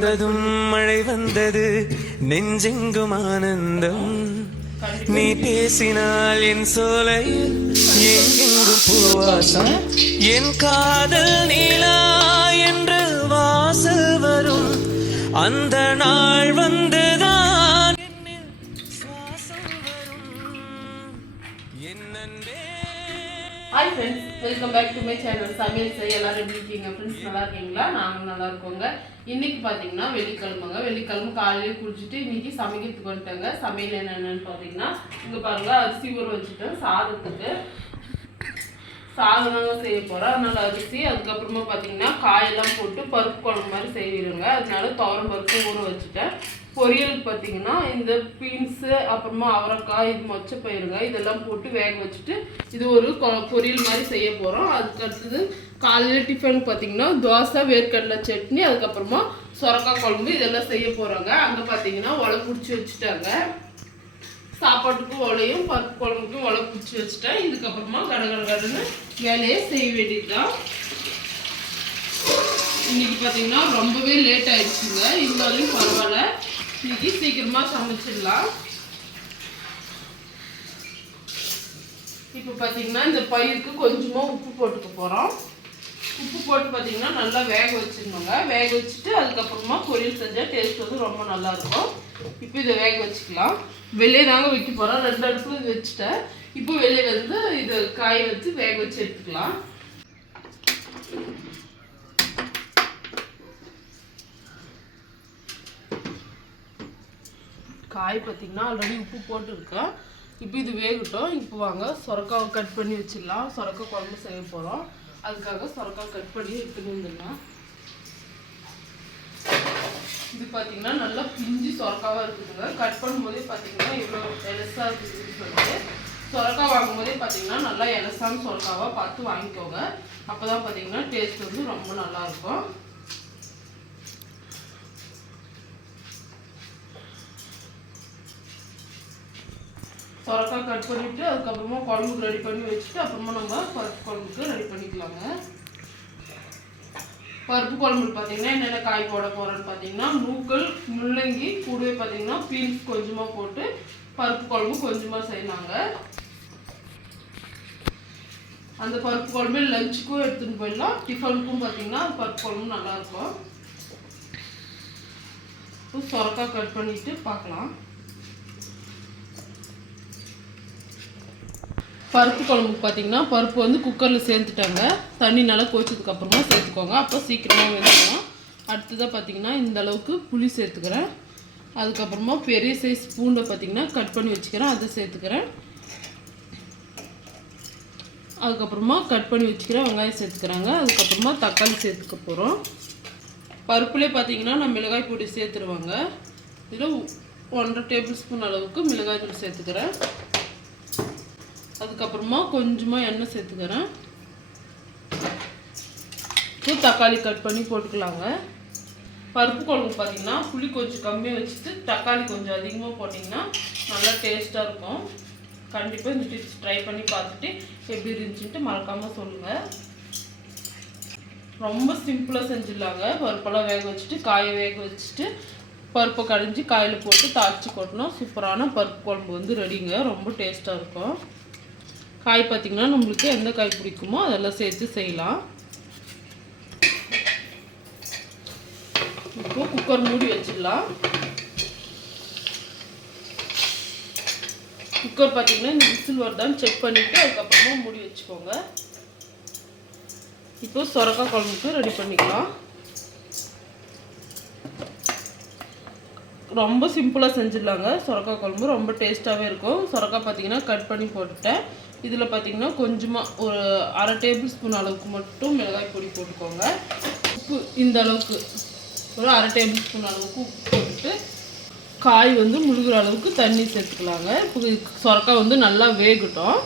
வந்ததும் மழை வந்தது நெஞ்செங்கும் ஆனந்தம். நீ பேசினால் என் சோலை எங்கெங்கும் பூவாசம். என் காதல் நீலா என்று வாசல் வரும். அந்த நாள் வந்துதான் என்னில் சுவாசம் வரும். என் அன்பே welcome back to my channel சமையல் செய்ய எல்லாரும் எப்படி இருக்கீங்க? ஃப்ரெண்ட்ஸ் நல்லா இருக்கீங்களா? நாங்களும் நல்லா இருக்கோங்க. இன்னைக்கு பார்த்தீங்கன்னா வெள்ளிக்கிழமைங்க. வெள்ளிக்கிழமை காலையிலே குளிச்சுட்டு இன்னைக்கு சமைக்கிறதுக்கு வந்துட்டேங்க. சமையல் என்னென்னு பார்த்தீங்கன்னா இங்கே பாருங்க அரிசி ஊற வச்சுட்டேன். சாதத்துக்கு சாதம் தாங்க செய்ய போகிறோம் அதனால அரிசி அதுக்கப்புறமா பார்த்தீங்கன்னா காயெல்லாம் போட்டு பருப்பு குழம்பு மாதிரி செய்விடுங்க. அதனால துவரம் பருப்பு ஊற வச்சுட்டேன். பொரியலுக்கு பார்த்தீங்கன்னா இந்த பீன்ஸு அப்புறமா அவரைக்காய் இது மொச்சை பயிருங்க இதெல்லாம் போட்டு வேக வச்சுட்டு இது ஒரு கொ- பொரியல் மாதிரி செய்ய போகிறோம் அதுக்கு அடுத்தது காலையில் டிஃபன் பார்த்தீங்கன்னா தோசை வேர்க்கடலை சட்னி அதுக்கப்புறமா சொரக்காய் குழம்பு இதெல்லாம் செய்ய போகிறாங்க அங்கே பார்த்தீங்கன்னா உலை பிடிச்சி வச்சுட்டாங்க. சாப்பாட்டுக்கும் உலையும் பருப்பு குழம்புக்கும் உலை பிடிச்சி வச்சுட்டேன். இதுக்கப்புறமா கட கடன்னு வேலையை செய்ய வேண்டியதுதான். இன்னைக்கு பார்த்தீங்கன்னா ரொம்பவே லேட் ஆயிடுச்சுங்க. இருந்தாலும் பரவாயில்ல. இன்னைக்கு சீக்கிரமாக சமைச்சிடலாம். இப்போ பார்த்தீங்கன்னா இந்த பயிருக்கு கொஞ்சமாக உப்பு போட்டுக்க போகிறோம் உப்பு போட்டு பார்த்தீங்கன்னா நல்லா வேக வச்சுருந்தோங்க. வேக வச்சுட்டு அதுக்கப்புறமா பொரியல் செஞ்சால் டேஸ்ட் வந்து ரொம்ப நல்லாயிருக்கும் இப்போ இதை வேக வச்சுக்கலாம். வெளியே தாங்க வைக்க போகிறோம் ரெண்டு அடுப்பு வச்சுட்டேன். இப்போ வெளியே வந்து இதை காய வச்சு வேக வச்சு எடுத்துக்கலாம். காய் பார்த்தீங்கன்னா ஆல்ரெடி உப்பு போட்டுருக்கேன். இப்போ இது வேகட்டும். இப்போ வாங்க சொரக்காவை கட் பண்ணி வச்சிடலாம். சொரக்காய் குழம்பு செய்ய போகிறோம் அதுக்காக சொரக்காய் கட் பண்ணி எடுத்துன்னு வந்துடலாம். இது பார்த்தீங்கன்னா நல்லா பிஞ்சு சொரக்காவாக இருக்குதுங்க. கட் பண்ணும்போதே பார்த்தீங்கன்னா இவ்வளோ எலசாக இருக்குதுன்னு சொல்லிட்டு. சொரக்காய் வாங்கும்போதே பார்த்தீங்கன்னா நல்லா எலசான சொரக்காவாக பார்த்து வாங்கிக்கோங்க. அப்போ தான் பார்த்தீங்கன்னா டேஸ்ட் வந்து ரொம்ப நல்லா சொரக்காய் கட் பண்ணிவிட்டு அதுக்கப்புறமா குழம்புக்கு ரெடி பண்ணி வச்சுட்டு அப்புறமா நம்ம பருப்பு குழம்புக்கு ரெடி பண்ணிக்கலாங்க. பருப்பு குழம்புக்கு பார்த்தீங்கன்னா என்னென்ன காய் போட போகிறேன்னு பார்த்தீங்கன்னா நூக்கல் முள்ளங்கி கூடவே பார்த்தீங்கன்னா பீன்ஸ் கொஞ்சமாக போட்டு பருப்பு குழம்பு கொஞ்சமாக செய்யலாங்க. அந்த பருப்பு குழம்பு லஞ்சுக்கும் எடுத்துன்னு போயிடலாம். டிஃபனுக்கும் பார்த்தீங்கன்னா பருப்பு குழம்பு நல்லாயிருக்கும் சொரக்காய் கட் பண்ணிவிட்டு பார்க்கலாம் பருப்பு குழம்புக்கு பார்த்தீங்கன்னா பருப்பு வந்து குக்கரில் சேர்த்துட்டாங்க. தண்ணி நல்லா கோச்சதுக்கப்புறமா சேர்த்துக்கோங்க. அப்போ சீக்கிரமாக வெந்துடும் அடுத்ததாக பார்த்தீங்கன்னா இந்த அளவுக்கு புளி சேர்த்துக்கிறேன். அதுக்கப்புறமா பெரிய சைஸ் பூண்டை பார்த்தீங்கன்னா கட் பண்ணி வச்சுக்கிறேன். அதை சேர்த்துக்கிறேன். அதுக்கப்புறமா கட் பண்ணி வச்சுக்கிறேன் வெங்காயம் சேர்த்துக்கிறாங்க. அதுக்கப்புறமா தக்காளி சேர்த்துக்க போகிறோம் பருப்புலேயே பார்த்தீங்கன்னா நான் மிளகாய் பொடி சேர்த்துருவாங்க. இதில் ஒன்றரை டேபிள் ஸ்பூன் அளவுக்கு மிளகாய் தூள் சேர்த்துக்கிறேன். அதுக்கப்புறமா கொஞ்சமாக எண்ணெய் சேர்த்துக்கிறேன். தக்காளி கட் பண்ணி போட்டுக்கலாங்க. பருப்பு குழம்பு பார்த்தீங்கன்னா புளி கொஞ்சம் கம்மியாக வச்சுட்டு தக்காளி கொஞ்சம் அதிகமாக போட்டிங்கன்னா நல்லா டேஸ்ட்டாக இருக்கும். கண்டிப்பாக இந்த டிப்ஸ் ட்ரை பண்ணி பார்த்துட்டு எப்படி இருந்துச்சுன்ட்டு மறக்காமல் சொல்லுங்கள் ரொம்ப சிம்பிளாக செஞ்சிடலாங்க. பருப்பெல்லாம் வேக வச்சுட்டு காயை வேக வச்சுட்டு பருப்பை கடைஞ்சி காயில் போட்டு தாளித்து கொட்டணும். சூப்பரான பருப்பு குழம்பு வந்து ரெடிங்க ரொம்ப டேஸ்ட்டாக இருக்கும். காய் பார்த்திங்கன்னா நம்மளுக்கு எந்த காய் பிடிக்குமோ அதெல்லாம் சேர்த்து செய்யலாம். இப்போ குக்கர் மூடி வச்சிடலாம். குக்கர் பார்த்தீங்கன்னா இந்த விசில் வருதான்னு செக் பண்ணிவிட்டு அதுக்கப்புறமா மூடி வச்சுக்கோங்க. இப்போ சொரக்காய் குழம்புக்கு ரெடி பண்ணிக்கலாம். ரொம்ப சிம்பிளாக செஞ்சிடலாங்க. சொரக்காய் குழம்பு ரொம்ப டேஸ்ட்டாகவே இருக்கும். சொரக்காய் பார்த்தீங்கன்னா கட் பண்ணி போட்டுட்டேன். இதில் பார்த்தீங்கன்னா கொஞ்சமாக ஒரு அரை டேபிள் ஸ்பூன் அளவுக்கு மட்டும் மிளகாய் பொடி போட்டுக்கோங்க. உப்பு இந்த அளவுக்கு ஒரு அரை டேபிள் ஸ்பூன் அளவுக்கு உப்பு போட்டுட்டு காய் வந்து முழுகிற அளவுக்கு தண்ணி சேர்த்துக்கலாங்க. இப்போ சொரக்காய் வந்து நல்லா வேகட்டும்.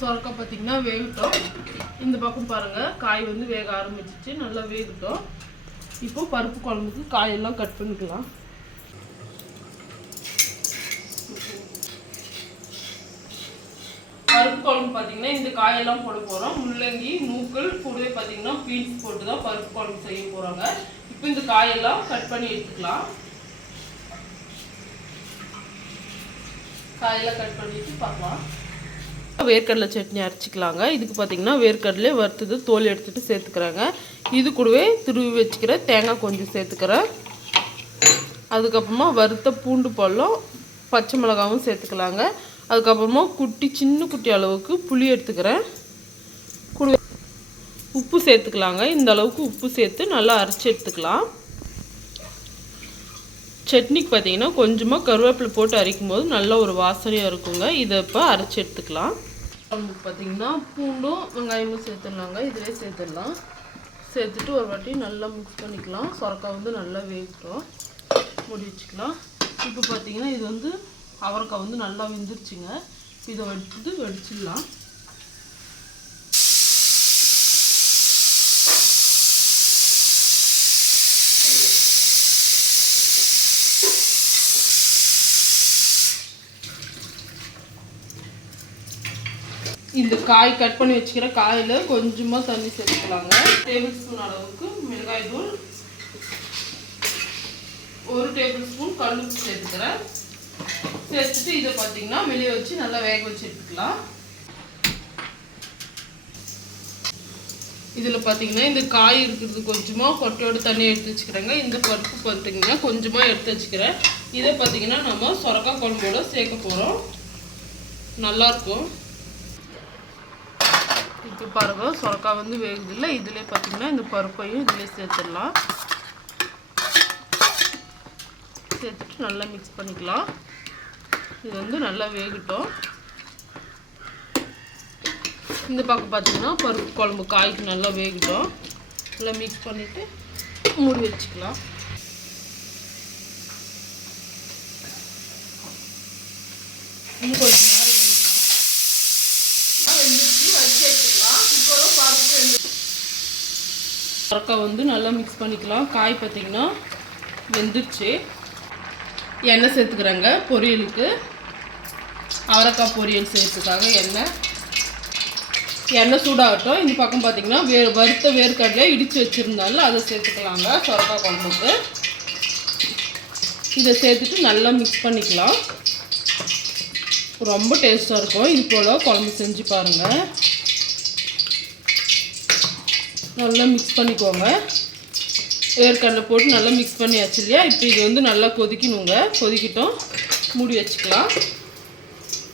சொரக்காய் பார்த்தீங்கன்னா வேகட்டும். இந்த பக்கம் பாருங்கள் காய் வந்து வேக ஆரம்பிச்சிச்சு நல்லா வேகட்டும். இப்போ பருப்பு குழம்புக்கு காயெல்லாம் கட் பண்ணிக்கலாம். பருப்பு குழம்பு பார்த்தீங்கன்னா இந்த காயெல்லாம் போட போகிறோம் முள்ளங்கி மூக்கள் கூடவே பார்த்தீங்கன்னா பீன்ஸ் போட்டு தான் பருப்பு குழம்பு செய்ய போகிறாங்க இப்போ இந்த காயெல்லாம் கட் பண்ணி எடுத்துக்கலாம். காயெல்லாம் கட் பண்ணிட்டு பார்க்கலாம். வேர்க்கடலை சட்னி அரைச்சிக்கலாங்க. இதுக்கு பார்த்தீங்கன்னா வேர்க்கடலே வறுத்தது தோல் எடுத்துட்டு சேர்த்துக்கிறாங்க. இது கூடவே துருவி வச்சுக்கிற தேங்காய் கொஞ்சம் சேர்த்துக்கிறேன். அதுக்கப்புறமா வறுத்த பூண்டு பழம் பச்சை மிளகாவும் சேர்த்துக்கலாங்க. அதுக்கப்புறமா குட்டி சின்ன குட்டி அளவுக்கு புளி எடுத்துக்கிறேன். கூட உப்பு சேர்த்துக்கலாங்க. இந்த அளவுக்கு உப்பு சேர்த்து நல்லா அரைச்சி எடுத்துக்கலாம். சட்னிக்கு பார்த்தீங்கன்னா கொஞ்சமாக கருவேப்பிலை போட்டு அரைக்கும் போது நல்ல ஒரு வாசனையாக இருக்குங்க. இதை இப்போ அரைச்சி எடுத்துக்கலாம். குழம்புக்கு பார்த்தீங்கன்னா பூண்டும் வெங்காயமும் சேர்த்துடலாங்க. இதிலே சேர்த்துடலாம். சேர்த்துட்டு ஒரு வாட்டி நல்லா மிக்ஸ் பண்ணிக்கலாம். சொரக்காய் வந்து நல்லா வேகட்டும். மூடி வச்சுக்கலாம். இப்போ பார்த்தீங்கன்னா இது வந்து அவரைக்காய் வந்து நல்லா வெந்துருச்சுங்க. இதை வடிச்சுட்டு வெடிச்சிடலாம். இந்த காய் கட் பண்ணி வச்சுக்கிற காயில் கொஞ்சமாக தண்ணி சேர்த்துக்கலாங்க. டேபிள் ஸ்பூன் அளவுக்கு மிளகாய் தூள். ஒரு டேபிள் ஸ்பூன் கல்லுப்பு சேர்த்துக்கிறேன். சேர்த்துட்டு இதை பார்த்தீங்கன்னா வெளியே வச்சு நல்லா வேக வச்சு எடுத்துக்கலாம். இதில் பார்த்தீங்கன்னா இந்த காய் இருக்கிறது கொஞ்சமாக கொட்டையோட தண்ணி எடுத்து வச்சுக்கிறேங்க. இந்த பருப்பு பார்த்தீங்கன்னா கொஞ்சமாக எடுத்து வச்சுக்கிறேன். இதை பார்த்தீங்கன்னா நம்ம சொரக்காய் குழம்போட சேர்க்க போகிறோம் நல்லாயிருக்கும் இப்போ பாருங்க. சுரக்கா வந்து வேகுது இல்லை இதுலேயே பார்த்தீங்கன்னா இந்த பருப்பையும் இதிலே சேர்த்துடலாம். சேர்த்துட்டு நல்லா மிக்ஸ் பண்ணிக்கலாம். இது வந்து நல்லா வேகட்டும். இந்த பக்கம் பார்த்தீங்கன்னா பருப்பு குழம்பு காய்க்கு நல்லா வேகட்டும். நல்லா மிக்ஸ் பண்ணிவிட்டு மூடி வச்சுக்கலாம். இன்னும் கொஞ்சம் நேரம் வேகணும் வெந்துருச்சு வச்சு எடுத்துக்கலாம் குக்கரும் பருப்பு வெந்து சுரக்கா வந்து நல்லா மிக்ஸ் பண்ணிக்கலாம். காய் பார்த்தீங்கன்னா வெந்துடுச்சு எண்ணெய் சேர்த்துக்கிறாங்க பொரியலுக்கு. அவரைக்காய் பொரியல் சேர்த்துக்காக எண்ணெய். எண்ணெய் சூடாகட்டும். இந்த பக்கம் பார்த்தீங்கன்னா வே வறுத்த வேர்க்கடலை இடித்து வச்சுருந்தாலும் அதை சேர்த்துக்கலாங்க சுரக்கா குழம்புக்கு. இதை சேர்த்துட்டு நல்லா மிக்ஸ் பண்ணிக்கலாம். ரொம்ப டேஸ்ட்டாக இருக்கும். இது போல் குழம்பு செஞ்சு பாருங்கள் நல்லா மிக்ஸ் பண்ணிக்கோங்க. வேர்க்கடலை போட்டு நல்லா மிக்ஸ் பண்ணியாச்சு இல்லையா? இப்போ இது வந்து நல்லா கொதிக்கணுங்க. கொதிக்கிட்டோம். மூடி வச்சுக்கலாம்.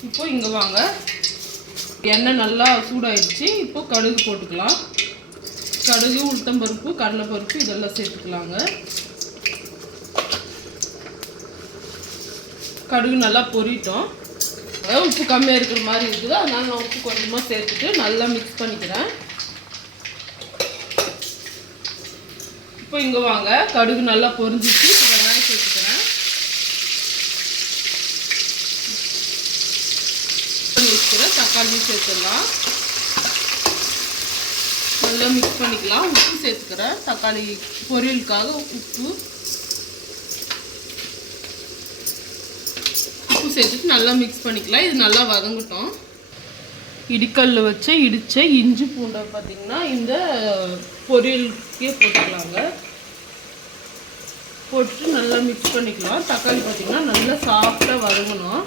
இப்போது இங்கே வாங்க. எண்ணெய் நல்லா சூடாயிடுச்சு இப்போது கடுகு போட்டுக்கலாம். கடுகு உளுத்தம்பருப்பு கடலைப்பருப்பு இதெல்லாம் சேர்த்துக்கலாங்க. கடுகு நல்லா பொரிட்டோம். உப்பு கம்மியாக இருக்கிற மாதிரி இருக்குது. அதனால் நான் உப்பு கொஞ்சமாக சேர்த்துட்டு நல்லா மிக்ஸ் பண்ணிக்கிறேன். இப்போ இங்கே வாங்க. கடுகு நல்லா பொரிஞ்சிச்சு. வெங்காயம் சேர்த்துக்கிறேன். வச்சுக்கிறேன். தக்காளியும் சேர்த்துடலாம். நல்லா மிக்ஸ் பண்ணிக்கலாம். உப்பு சேர்த்துக்கிறேன். தக்காளி பொரியலுக்காக உப்பு. உப்பு சேர்த்துட்டு நல்லா மிக்ஸ் பண்ணிக்கலாம். இது நல்லா வதங்கட்டும். இடிக்கல்ல வச்சு இடித்த இஞ்சி பூண்டை பார்த்திங்கன்னா இந்த பொரியலுக்கே போட்டுக்கலாங்க. போட்டு நல்லா மிக்ஸ் பண்ணிக்கலாம். தக்காளி பார்த்தீங்கன்னா நல்லா சாஃப்டாக வதங்கணும்.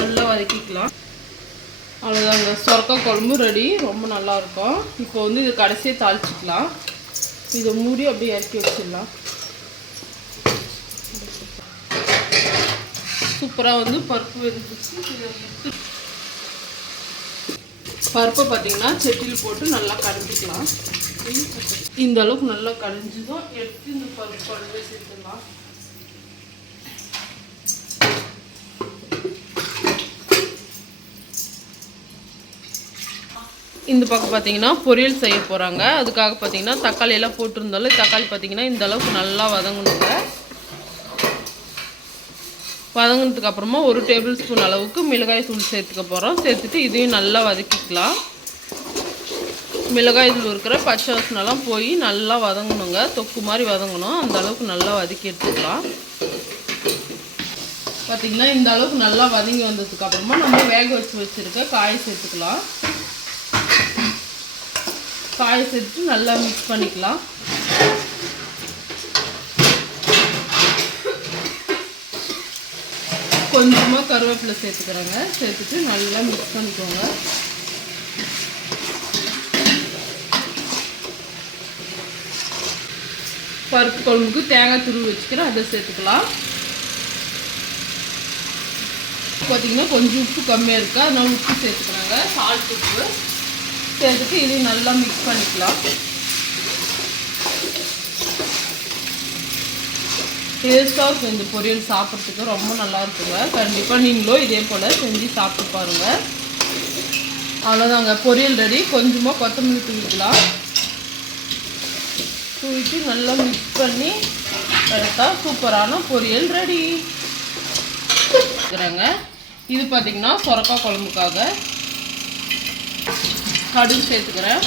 நல்லா வதக்கிக்கலாம். அவ்வளோதாங்க சொரக்காய் குழம்பு ரெடி ரொம்ப நல்லா இருக்கும். இப்போ வந்து இது கடைசியை தாளிச்சிக்கலாம். இதை மூடி அப்படியே இறக்கி வச்சிடலாம். சூப்பராக வந்து பருப்பு வெந்துச்சு. இதை பருப்பை பார்த்தீங்கன்னா செட்டில் போட்டு நல்லா கரைஞ்சிக்கலாம். இந்த அளவுக்கு நல்லா கடைஞ்சதும் எடுத்து இந்த பருப்பு குழம்பு சேர்த்துக்கலாம் இந்த பக்கம் பார்த்தீங்கன்னா பொரியல் செய்ய போகிறாங்க அதுக்காக பார்த்தீங்கன்னா தக்காளி எல்லாம் போட்டிருந்தாலும் தக்காளி பார்த்தீங்கன்னா இந்த அளவுக்கு நல்லா வதங்கணுங்க. வதங்கினதுக்கு அப்புறமா ஒரு டேபிள் ஸ்பூன் அளவுக்கு மிளகாய் தூள் சேர்த்துக்க போகிறோம் சேர்த்துட்டு இதையும் நல்லா வதக்கிக்கலாம். மிளகாய் இதில் இருக்கிற பச்சை வசனெல்லாம் போய் நல்லா வதங்கணுங்க. தொக்கு மாதிரி வதங்கணும். அந்த அளவுக்கு நல்லா வதக்கி எடுத்துக்கலாம். பார்த்தீங்கன்னா இந்த அளவுக்கு நல்லா வதங்கி வந்ததுக்கு அப்புறமா நம்ம வேக வச்சு வச்சுருக்க காய் சேர்த்துக்கலாம். காயை சேர்த்து நல்லா மிக்ஸ் பண்ணிக்கலாம். கொஞ்சமாக கருவேப்பிலை சேர்த்துக்கிறேங்க. சேர்த்துட்டு நல்லா மிக்ஸ் பண்ணிக்கோங்க. பருப்பு குழம்புக்கு தேங்காய் துருவி வச்சுக்கிறேன். அதை சேர்த்துக்கலாம். பார்த்திங்கன்னா கொஞ்சம் உப்பு கம்மியாக இருக்குது அதனால் உப்பு சேர்த்துக்கிறாங்க. சால்ட் உப்பு சேர்த்துட்டு இதையும் நல்லா மிக்ஸ் பண்ணிக்கலாம். டேஸ்ட்டாக இருக்கும் இந்த பொரியல் சாப்பிட்றதுக்கு ரொம்ப நல்லா இருக்குங்க. கண்டிப்பாக நீங்களும் இதே போல் செஞ்சு சாப்பிட்டு பாருங்கள் அவ்வளோதாங்க பொரியல் ரெடி கொஞ்சமாக கொத்தமல்லி தூவிக்கலாம். தூவிட்டு நல்லா மிக்ஸ் பண்ணி எடுத்தா சூப்பரான பொரியல் ரெடி. இருக்கிறேங்க இது பார்த்தீங்கன்னா சொரக்காய் குழம்புக்காக கடுகு சேர்த்துக்கிறேன்.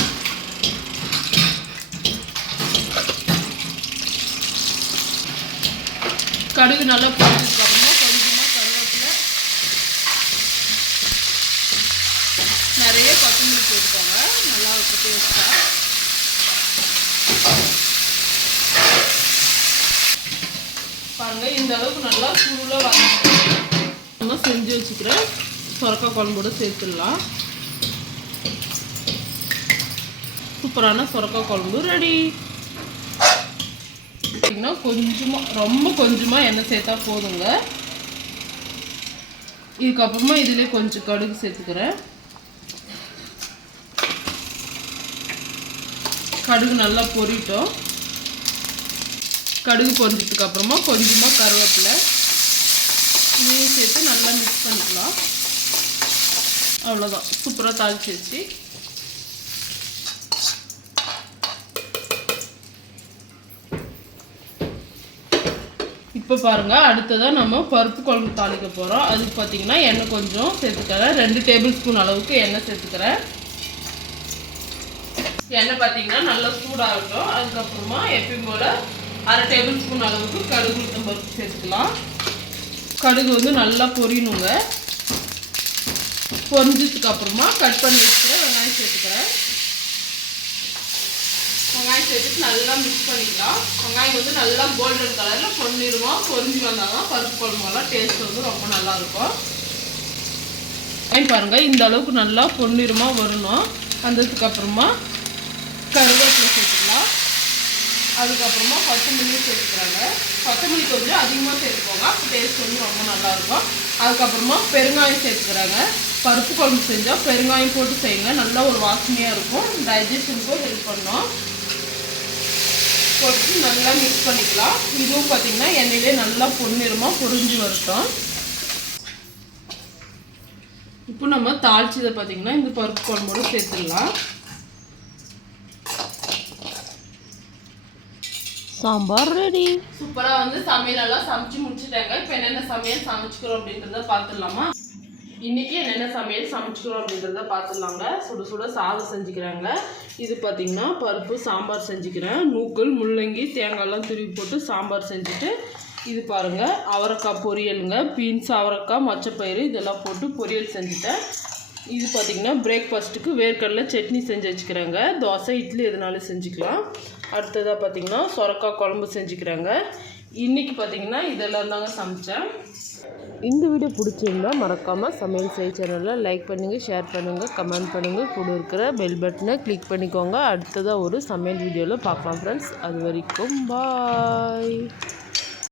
கடுகு நல்லா பொரிஞ்சதுக்கு கொஞ்சமாக கருவேப்பிலை நிறைய கொத்தமல்லி போட்டுக்கோங்க. நல்லா இருக்கும் டேஸ்ட்டாக பாருங்க இந்த அளவுக்கு நல்லா சுருளாக வதக்கி செஞ்சு வச்சுக்கிறேன். சொரக்காய் குழம்போடு சேர்த்துடலாம். சூப்பரான சொரக்காய் குழம்பு ரெடி. பார்த்தீங்கன்னா கொஞ்சமாக ரொம்ப கொஞ்சமாக எண்ணெய் சேர்த்தா போதுங்க. இதுக்கப்புறமா இதிலே கொஞ்சம் கடுகு சேர்த்துக்கிறேன். கடுகு நல்லா பொரிட்டோம் கடுகு பொரிஞ்சதுக்கு அப்புறமா கொஞ்சமாக கருவேப்பிலை. இதையும் சேர்த்து நல்லா மிக்ஸ் பண்ணிக்கலாம். அவ்வளோதான் சூப்பராக தாளிச்சு வச்சு. இப்போ பாருங்க அடுத்ததாக நம்ம பருப்பு குழம்பு தாளிக்க போகிறோம் அதுக்கு பார்த்தீங்கன்னா எண்ணெய் கொஞ்சம் சேர்த்துக்கிறேன். ரெண்டு டேபிள் ஸ்பூன் அளவுக்கு எண்ணெய் சேர்த்துக்கிறேன். எண்ணெய் பார்த்தீங்கன்னா நல்லா சூடாகட்டும். அதுக்கப்புறமா எப்பயும் போல் அரை டேபிள் ஸ்பூன் அளவுக்கு கடுகு உளுத்தம் பருப்பு சேர்த்துக்கலாம். கடுகு வந்து நல்லா பொரியணுங்க. பொரிஞ்சதுக்கு அப்புறமா கட் பண்ணி வச்சுக்கிற வெங்காயம் சேர்த்துக்கிறேன். வெங்காயம் சேர்த்துட்டு நல்லா மிக்ஸ் பண்ணிக்கலாம். வெங்காயம் வந்து நல்லா கோல்டன் கலரில் பொன்னிடுவோம் பொரிஞ்சு வந்தால் தான் பருப்பு குழம்புலாம் டேஸ்ட் வந்து ரொம்ப நல்லா இருக்கும் வெங்காயம் பாருங்கள் இந்த அளவுக்கு நல்லா பொன்னிறமாக வரணும். வந்ததுக்கு அப்புறமா கருவேப்பிலை சேர்த்துக்கலாம் அதுக்கப்புறமா கொத்தமல்லியும் சேர்த்துக்கிறாங்க. கொத்தமல்லி கொஞ்சம் அதிகமாக சேர்த்துக்கோங்க. அப்போ டேஸ்ட் வந்து ரொம்ப நல்லாயிருக்கும். அதுக்கப்புறமா பெருங்காயம் சேர்த்துக்கிறாங்க. பருப்பு குழம்பு செஞ்சால் பெருங்காயம் போட்டு செய்யுங்க. நல்லா ஒரு வாசனையாக இருக்கும். டைஜஷனுக்கும் ஹெல்ப் பண்ணோம். போட்டு நல்லா மிக்ஸ் பண்ணிக்கலாம். இதுவும் பார்த்தீங்கன்னா எண்ணெயிலே நல்லா பொன்னிறமாக பொரிஞ்சு வரட்டும். இப்போ நம்ம தாளிச்சதை பார்த்திங்கன்னா இந்த பருப்பு குழம்போடு சேர்த்துடலாம். சாம்பார் ரெடி சூப்பராக வந்து சமையல் எல்லாம் சமைச்சு முடிச்சுட்டாங்க. இப்போ என்னென்ன சமையல் சமைச்சுக்கிறோம் அப்படின்றத பார்த்துடலாமா இன்னைக்கு என்னென்ன சமையல் சமைச்சுக்கிறோம் அப்படின்றத பார்த்துடலாங்க சுட சுட சாதம் செஞ்சுக்கிறாங்க. இது பார்த்தீங்கன்னா பருப்பு சாம்பார் செஞ்சுக்கிறேன். நூக்கல் முள்ளங்கி தேங்காய்லாம் துருவி போட்டு சாம்பார் செஞ்சுட்டு இது பாருங்க. அவரைக்காய் பொரியலுங்க. பீன்ஸ் அவரைக்காய் மச்சப்பயிறு இதெல்லாம் போட்டு பொரியல் செஞ்சுட்டேன். இது பார்த்தீங்கன்னா பிரேக்ஃபாஸ்ட்டுக்கு வேர்க்கடலை சட்னி செஞ்சு வச்சுக்கிறாங்க. தோசை இட்லி எதுனாலும் செஞ்சுக்கலாம். அடுத்ததாக பார்த்தீங்கன்னா சொரக்காய் குழம்பு செஞ்சுக்கிறாங்க. இன்றைக்கி பார்த்தீங்கன்னா இதெல்லாம் தாங்க சமைச்சேன். இந்த வீடியோ பிடிச்சிருந்தா மறக்காமல் சமையல் செய் சேனலில் லைக் பண்ணுங்கள் ஷேர் பண்ணுங்கள் கமெண்ட் பண்ணுங்கள் கூட இருக்கிற பெல் பட்டனை கிளிக் பண்ணிக்கோங்க. அடுத்ததாக ஒரு சமையல் வீடியோவில் பார்க்கலாம் ஃப்ரெண்ட்ஸ் அது வரைக்கும் பாய்